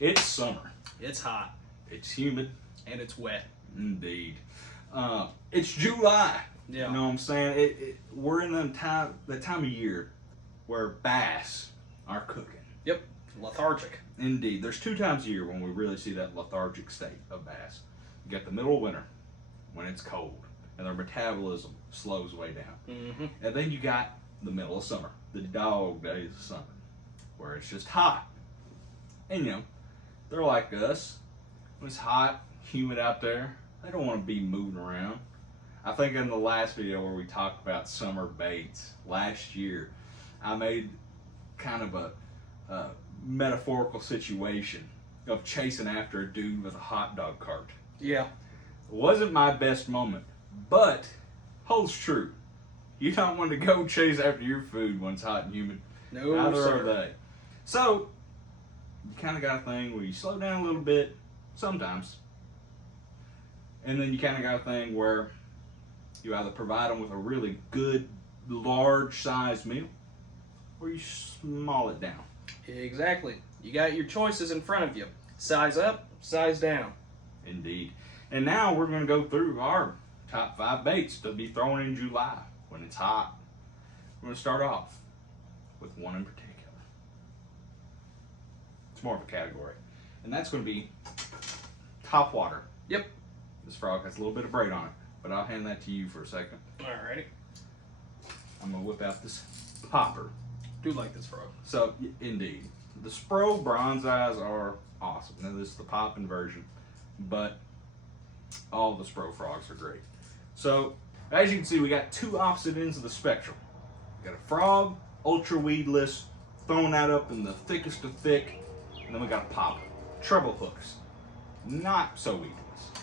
It's summer. It's hot. It's humid. And it's wet. Indeed. It's July. Yeah. You know what I'm saying? We're in the time of year where bass are cooking. Yep. Lethargic. Indeed. There's 2 times a year when we really see that lethargic state of bass. You got the middle of winter when it's cold and their metabolism slows way down. Mm-hmm. And then you got the middle of summer, the dog days of summer, where it's just hot. And you know, they're like us. When it's hot, humid out there, they don't want to be moving around. I think in the last video where we talked about summer baits last year, I made kind of a metaphorical situation of chasing after a dude with a hot dog cart. Yeah. It wasn't my best moment, but holds true. You don't want to go chase after your food when it's hot and humid. No, Neither sir. are they. So, you kind of got a thing where you slow down a little bit, sometimes. And then you kind of got a thing where you either provide them with a really good, large-sized meal, or you small it down. Exactly. You got your choices in front of you. Size up, size down. Indeed. And now we're going to go through our top 5 baits to be thrown in July when it's hot. We're going to start off with one in particular. It's more of a category. And that's going to be Topwater. Yep. This frog has a little bit of braid on it, but I'll hand that to you for a second. Alrighty. I'm going to whip out this popper. Do like this frog. So, indeed. The Spro bronze eyes are awesome. Now, this is the popping version, but all the Spro frogs are great. So, as you can see, we got 2 opposite ends of the spectrum. We got a frog, ultra weedless, throwing that up in the thickest of thick, and then we got a popper. Treble hooks. Not so weedless.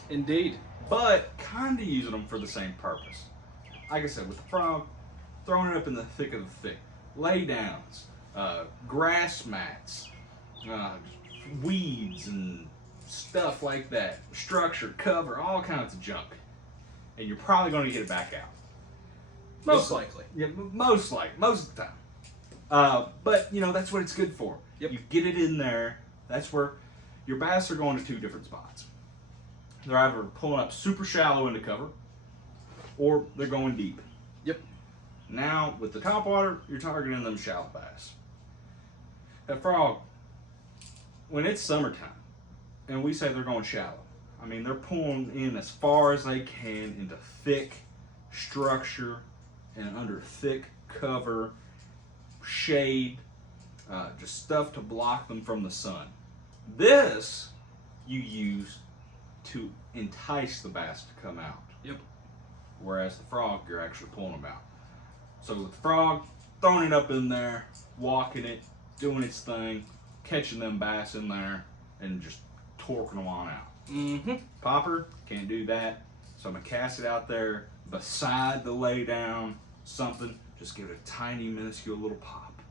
Indeed. But kind of using them for the same purpose. Like I said, with the frog, throwing it up in the thick of the thick. Lay downs, grass mats, weeds and stuff like that. Structure, cover, all kinds of junk. And you're probably going to get it back out. Most likely. Yeah, most of the time. But, you know, that's what it's good for. Yep. You get it in there. That's where your bass are going to 2 different spots. They're either pulling up super shallow into cover, or they're going deep. Yep. Now, with the Topwater, you're targeting them shallow bass. That frog, when it's summertime, and we say they're going shallow, I mean, they're pulling in as far as they can into thick structure and under thick cover, shade, just stuff to block them from the sun. This you use to entice the bass to come out. Yep. Whereas the frog, you're actually pulling them out. So with the frog, throwing it up in there, walking it, doing its thing, catching them bass in there, and just torquing them on out. Mm-hmm. Popper, can't do that. So I'm going to cast it out there beside the lay down, something. Just give it a tiny, minuscule little pop.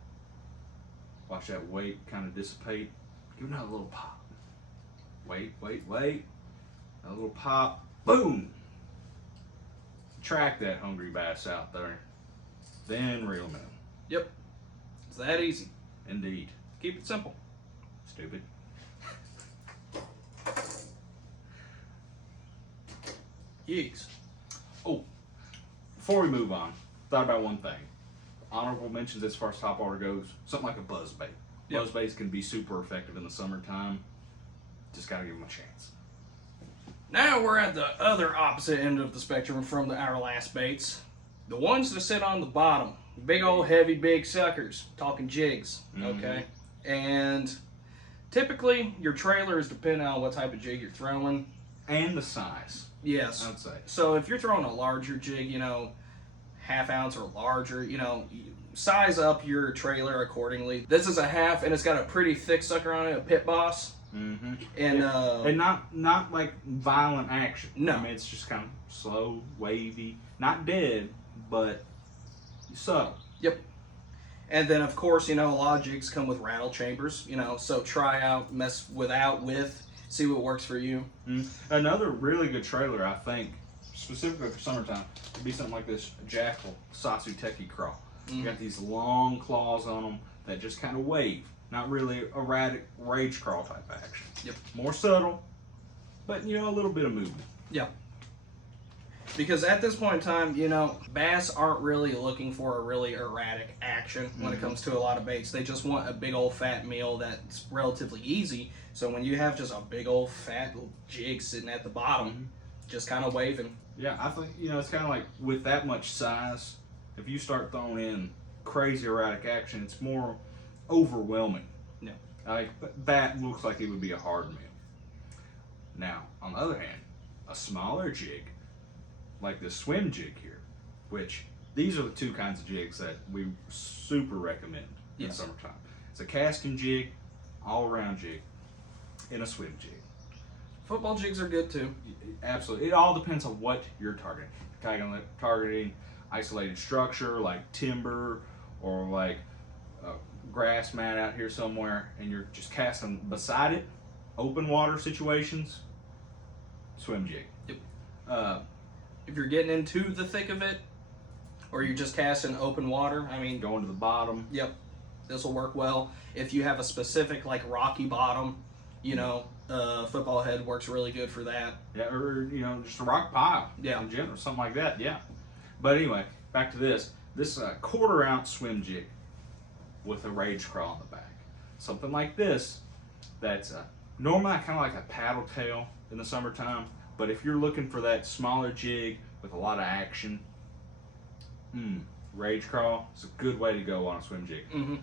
Watch that weight kind of dissipate. Give it another little pop. Wait. A little pop. Boom! Track that hungry bass out there. Then reel them in. Yep. It's that easy. Indeed. Keep it simple. Stupid. Yeeks. Oh, before we move on, thought about one thing. Honorable mentions as far as Topwater goes, something like a buzzbait. Yep. Buzzbaits can be super effective in the summertime. Just gotta give them a chance. Now we're at the other opposite end of the spectrum from our last baits. The ones that sit on the bottom. Big old heavy big suckers. Talking jigs. Okay? And typically your trailer is depending on what type of jig you're throwing. And the size, Yes. I'd say. So if you're throwing a larger jig, you know, 1/2 ounce or larger, you know, size up your trailer accordingly. This is a 1/2 and it's got a pretty thick sucker on it, a Pit Boss. Mm-hmm. And not like violent action. No. I mean, it's just kind of slow, wavy, not dead, but subtle. Yep. And then of course, you know, a lot of jigs come with rattle chambers, you know, so try out, mess with, see what works for you. Another really good trailer, I think, specifically for summertime, would be something like this Jackal Sasu Teki Crawl. You got these long claws on them that just kind of wave. Not really erratic rage crawl type action. Yep. More subtle, but a little bit of movement. Yeah. Because at this point in time, bass aren't really looking for a really erratic action when it comes to a lot of baits. They just want a big old fat meal that's relatively easy. So when you have just a big old fat jig sitting at the bottom, just kind of waving. Yeah, I think, it's kind of like with that much size, if you start throwing in crazy erratic action, it's more overwhelming. Yeah. Like, that looks like it would be a hard meal. Now, on the other hand, a smaller jig, like this swim jig here, which these are the two kinds of jigs that we super recommend in the summertime. It's a casting jig, all around jig, and a swim jig. Football jigs are good too. Absolutely. It all depends on what you're targeting. Kind of targeting isolated structure like timber or like a grass mat out here somewhere, and you're just casting beside it, open water situations, swim jig. Yep. If you're getting into the thick of it, or you're just casting open water, Going to the bottom. Yep, this will work well. If you have a specific rocky bottom, football head works really good for that. Yeah, or just a rock pile. Yeah. In general, something like that. Yeah. But anyway, back to this. This 1/4 ounce swim jig with a rage crawl on the back. Something like this. That's normally kind of like a paddle tail in the summertime. But if you're looking for that smaller jig with a lot of action, rage crawl is a good way to go on a swim jig. Mm-hmm.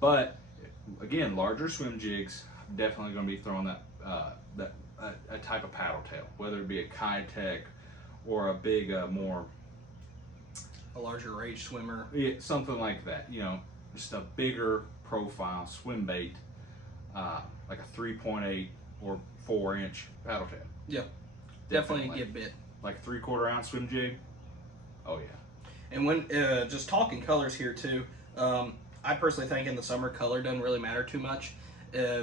But again, larger swim jigs, definitely going to be throwing that a type of paddle tail, whether it be a Kitech or a big a larger rage swimmer. Yeah, something like that. Just a bigger profile swim bait, like a 3.8 or 4-inch paddle tail. Yeah. Definitely get bit. Like 3/4 ounce swim jig. Oh yeah. And when just talking colors here too, I personally think in the summer color doesn't really matter too much.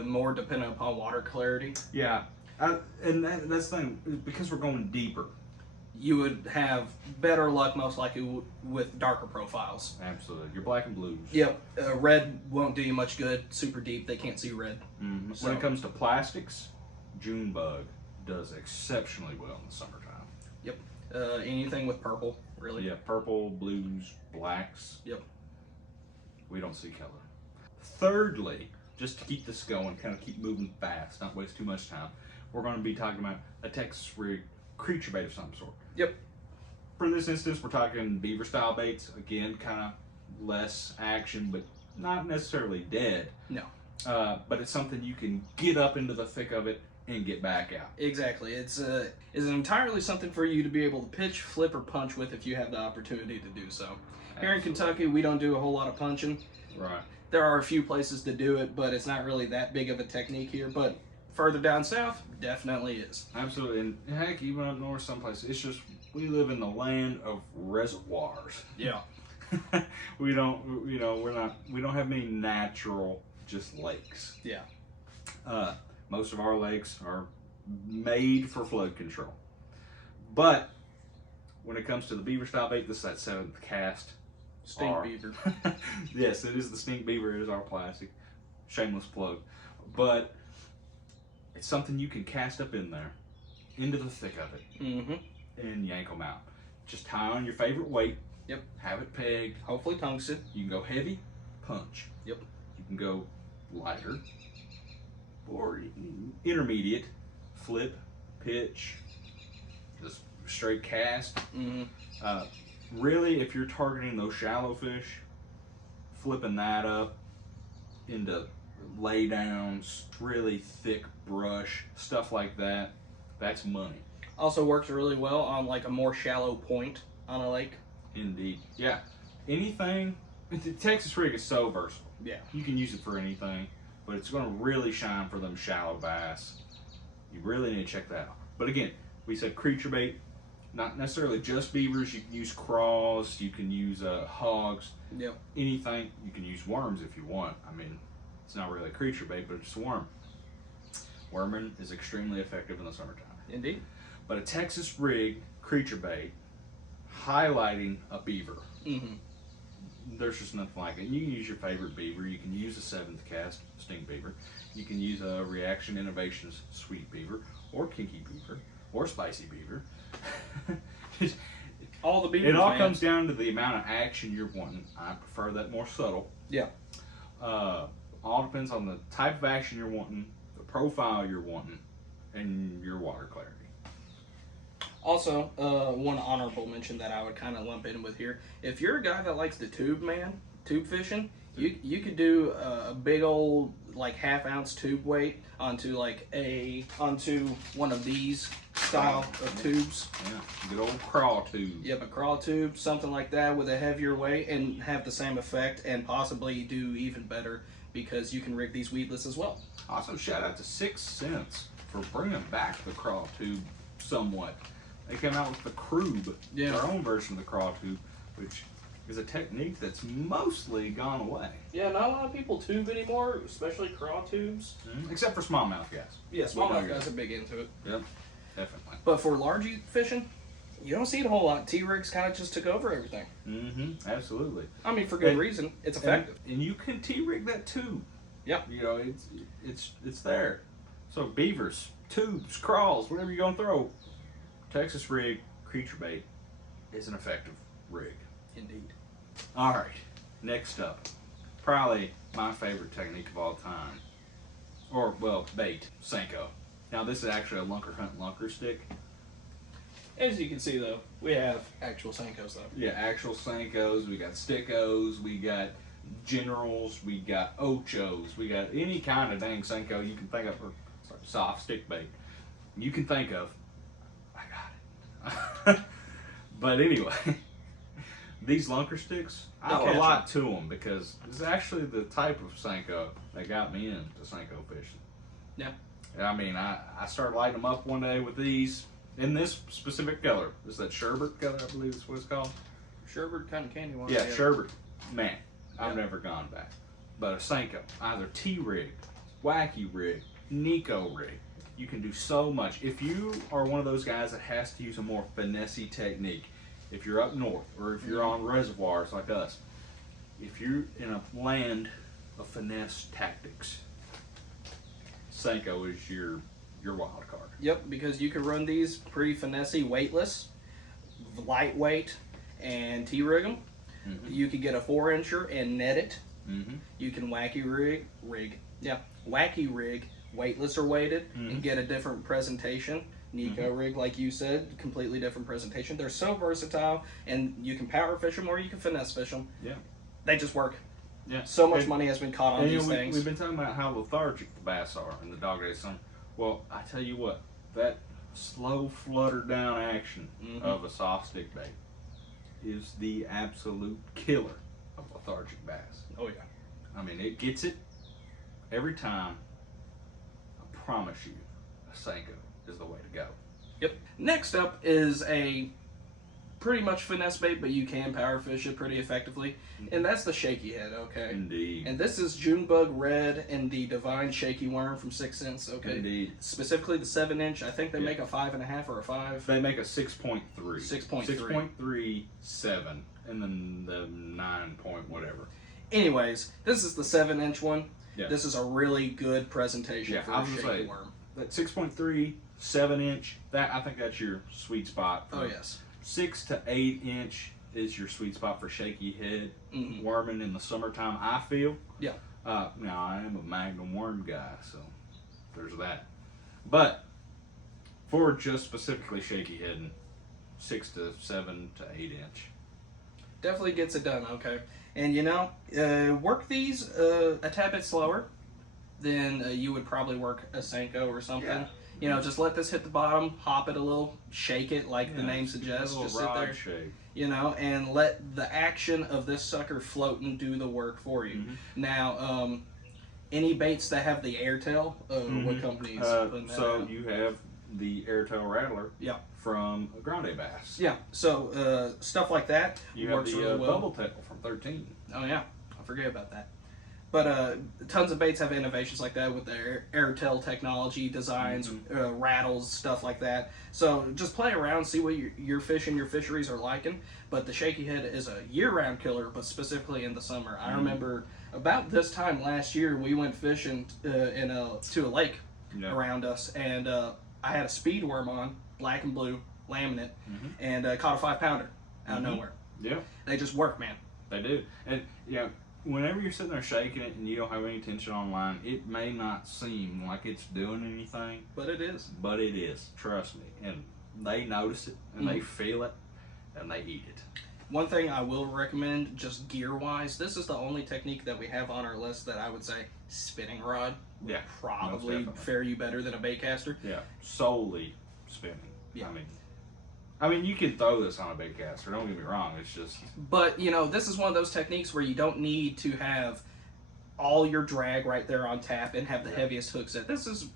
More dependent upon water clarity. Yeah, and that's the thing, because we're going deeper. You would have better luck most likely with darker profiles. Absolutely, your black and blues. Yep, red won't do you much good. Super deep, they can't see red. Mm-hmm. So, when it comes to plastics, June bug does exceptionally well in the summertime. Yep, anything with purple, really. Yeah, purple, blues, blacks. Yep. We don't see color. Thirdly, just to keep this going, kind of keep moving fast, not waste too much time, we're going to be talking about a Texas rig creature bait of some sort. Yep. For this instance, we're talking beaver style baits. Again, kind of less action, but not necessarily dead. No. But it's something you can get up into the thick of it and get back out. Exactly. It's entirely something for you to be able to pitch, flip, or punch with if you have the opportunity to do so. Here in Kentucky, we don't do a whole lot of punching. Right. There are a few places to do it, but it's not really that big of a technique here. But further down south, definitely is. Absolutely. And heck, even up north someplace, it's just, we live in the land of reservoirs. Yeah. We don't, we don't have many natural just lakes. Yeah. Most of our lakes are made for flood control. But when it comes to the beaver style bait, this is that 7th cast. Stink beaver. Yes, it is the stink beaver. It is our plastic. Shameless plug. But it's something you can cast up in there, into the thick of it, and yank them out. Just tie on your favorite weight. Yep. Have it pegged. Hopefully tungsten. You can go heavy, punch. Yep. You can go lighter or intermediate, flip, pitch, just straight cast. Really, if you're targeting those shallow fish, flipping that up into lay downs, really thick brush, stuff like that, that's money. Also works really well on a more shallow point on a lake. Indeed. Yeah. Anything, the Texas rig is so versatile. Yeah. You can use it for anything, but it's going to really shine for them shallow bass. You really need to check that out. But again, we said creature bait, not necessarily just beavers. You can use craws, you can use hogs, Yep. anything. You can use worms if you want. I mean, it's not really a creature bait, but it's a worm. Worming is extremely effective in the summertime. Indeed. But a Texas rig creature bait highlighting a beaver, there's just nothing like it. You can use your favorite beaver. You can use a 7th cast sting beaver. You can use a Reaction Innovations sweet beaver, or kinky beaver, or spicy beaver. All the beavers, It all man. comes down to the amount of action you're wanting. I prefer that more subtle. Yeah. All depends on the type of action you're wanting, the profile you're wanting, and your water clarity. Also, one honorable mention that I would kind of lump in with here. If you're a guy that likes to tube fishing, you could do a big old like 1/2 ounce tube weight onto one of these style of tubes. Yeah, good old crawl tube. Yep, a crawl tube, something like that with a heavier weight and have the same effect and possibly do even better because you can rig these weedless as well. Also, shout out to 6 Cents for bringing back the crawl tube somewhat. They came out with the Crube, Yeah. their own version of the crawl tube, which is a technique that's mostly gone away. Yeah, not a lot of people tube anymore, especially crawl tubes. Except for smallmouth guys. Yeah, smallmouth guys are big into it. Yep, definitely. But for largie fishing, you don't see it a whole lot. T-rigs kind of just took over everything. Absolutely. I mean, for good And- reason. It's effective. And you can T-rig that tube. Yep. You know, it's there. So beavers, tubes, crawls, whatever you're gonna throw, Texas rig, creature bait is an effective rig. Indeed. All right, next up, probably my favorite technique of all time, or well, bait, Senko. Now this is actually a lunker hunt lunker stick. As you can see, though, we have actual Senkos, though. Yeah, actual Senkos. We got Stickos. We got Generals. We got Ochos. We got any kind of dang Senko you can think of, or soft stick bait you can think of. I got it. But anyway, these lunker sticks, I They'll owe a catch lot to them because it's actually the type of Senko that got me into Senko fishing. Yeah. I mean, I started lighting them up one day with these in this specific color. This is that sherbet color, I believe is what it's called. Sherbet kind of candy one. Yeah, sherbet. Man, I've Yeah. never gone back. But a Senko, either T-rig, wacky rig, Nico rig, you can do so much. If you are one of those guys that has to use a more finessey technique, if you're up north or if you're on reservoirs like us, if you're in a land of finesse tactics, Senko is your wild card. Yep, because you can run these pretty finessey, weightless, lightweight, and T-rig them. You could get a 4-incher and net it. You can wacky rig, weightless or weighted, and get a different presentation. Nico rig, like you said, completely different presentation. They're so versatile, and you can power fish them or you can finesse fish them. Yeah. They just work. Yeah. So much money has been caught on And, these things. We've been talking about how lethargic the bass are in the dog days. Well, I tell you what, that slow flutter down action of a soft stick bait is the absolute killer of lethargic bass. Oh yeah. I mean, it gets it every time. I promise you, a Senko is the way to go. Yep. Next up is a pretty much finesse bait, but you can power fish it pretty effectively, and that's the Shaky head. Okay. Indeed. And this is Junebug Red and the Divine Shaky Worm from 6 Cents. Okay. Indeed. Specifically the 7-inch. I think they make a 5.5 or a 5. They make a 6.3. 6.3. 6.37, and then the 9 point whatever. Anyways, this is the 7-inch one. Yeah. This is a really good presentation for I a was gonna Shaky say, Worm. that 6.3, 7-inch, I think that's your sweet spot. Oh yes. 6 to 8-inch is your sweet spot for shaky head worming in the summertime, I feel. Yeah. Now, I am a Magnum worm guy, so there's that. But for just specifically shaky heading, 6 to 7 to 8-inch. Definitely gets it done, okay. And you know, work these a tad bit slower than you would probably work a Senko or something. Yeah. You know, just let this hit the bottom, hop it a little, shake it like the name suggests, just sit there. Shake. You know, and let the action of this sucker float and do the work for you. Now, any baits that have the airtail, what companies putting that So out? you have the Airtail Rattler Yeah. from Grande Bass. Yeah, so stuff like that You have works the really well. Bubble Tail from 13. Oh yeah, I forget about that. But tons of baits have innovations like that with their airtail technology, designs, rattles, stuff like that. So just play around, see what your fish and your fisheries are liking. But the shaky head is a year-round killer, but specifically in the summer. I remember about this time last year, we went fishing to a lake around us, and I had a speed worm on, black and blue, laminate, and caught a 5-pounder out of nowhere. Yeah. They just work, man. They do. And whenever you're sitting there shaking it and you don't have any tension on line, it may not seem like it's doing anything. But it is. But it is. Trust me. And they notice it, and they feel it, and they eat it. One thing I will recommend, just gear-wise, this is the only technique that we have on our list that I would say spinning rod would probably fare you better than a baitcaster. Yeah, solely spinning. Yeah. I mean, you can throw this on a baitcaster. Don't get me wrong. It's just. But this is one of those techniques where you don't need to have all your drag right there on tap and have the heaviest hook set. This is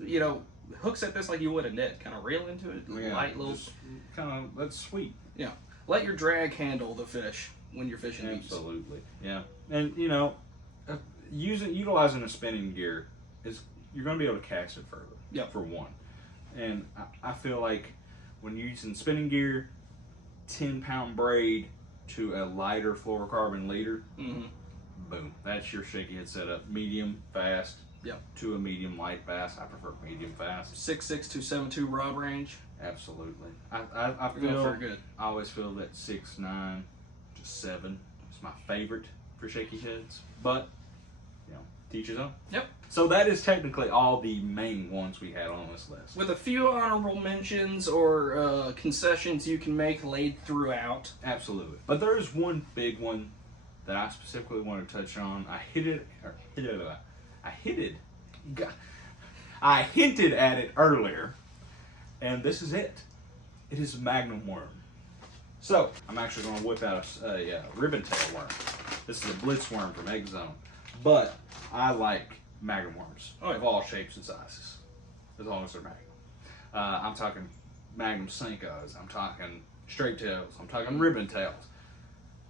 hook set this like you would a net, kind of reel into it, light little. Kind of that's sweet. Yeah, let your drag handle the fish when you're fishing. Absolutely. Yeah, and utilizing a spinning gear is you're going to be able to cast it further. Yeah. For one, and I feel like. When you're using spinning gear, 10-pound braid to a lighter fluorocarbon leader, boom, that's your shaky head setup. Medium fast to a medium light fast. I prefer medium fast. 6.6 to 7.2 rod range. Absolutely. I feel very good. I always feel that 6.9 to 7 is my favorite for shaky heads, but teach his own. Yep. So that is technically all the main ones we had on this list. With a few honorable mentions or concessions you can make laid throughout. Absolutely. But there is one big one that I specifically want to touch on. I hinted at it earlier, and this is it. It is Magnum worm. So I'm actually going to whip out a ribbon tail worm. This is a blitz worm from Egg Zone. But I like Magnum worms of all shapes and sizes, as long as they're Magnum. I'm talking Magnum Senkos, I'm talking straight tails, I'm talking ribbon tails.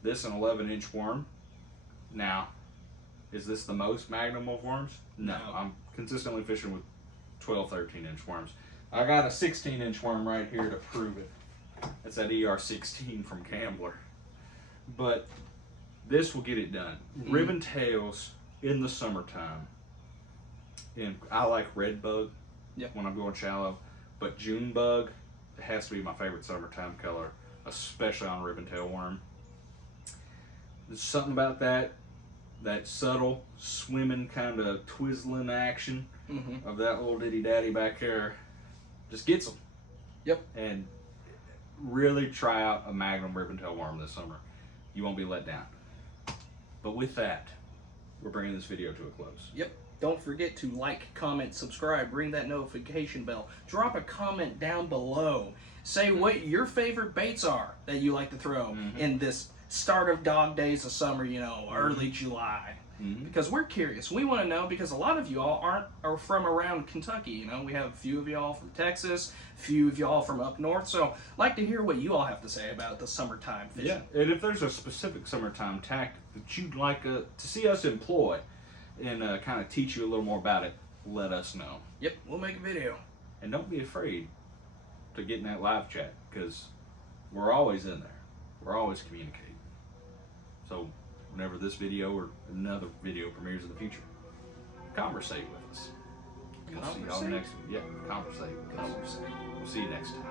This an 11-inch worm. Now, is this the most Magnum of worms? No. I'm consistently fishing with 12, 13-inch worms. I got a 16-inch worm right here to prove it. It's that ER16 from Gambler. But this will get it done. Ribbon tails in the summertime. And I like red bug when I'm going shallow, but June bug has to be my favorite summertime color, especially on ribbon tail worm. There's something about that subtle swimming kind of twizzling action of that little ditty daddy back there just gets them. Yep. And really try out a Magnum ribbon tail worm this summer. You won't be let down. But with that, we're bringing this video to a close. Yep. Don't forget to like, comment, subscribe, ring that notification bell. Drop a comment down below. Say what your favorite baits are that you like to throw in this start of dog days of summer, early July. Because we're curious. We want to know because a lot of you all are from around Kentucky. We have a few of y'all from Texas, a few of y'all from up north. So like to hear what you all have to say about the summertime fishing. Yeah, and if there's a specific summertime tactic that you'd like to see us employ and kind of teach you a little more about it, let us know. Yep, we'll make a video. And don't be afraid to get in that live chat because we're always in there. We're always communicating. So whenever this video or another video premieres in the future, conversate with us. We'll see y'all next one. Yeah, conversate with us. We'll see you next time.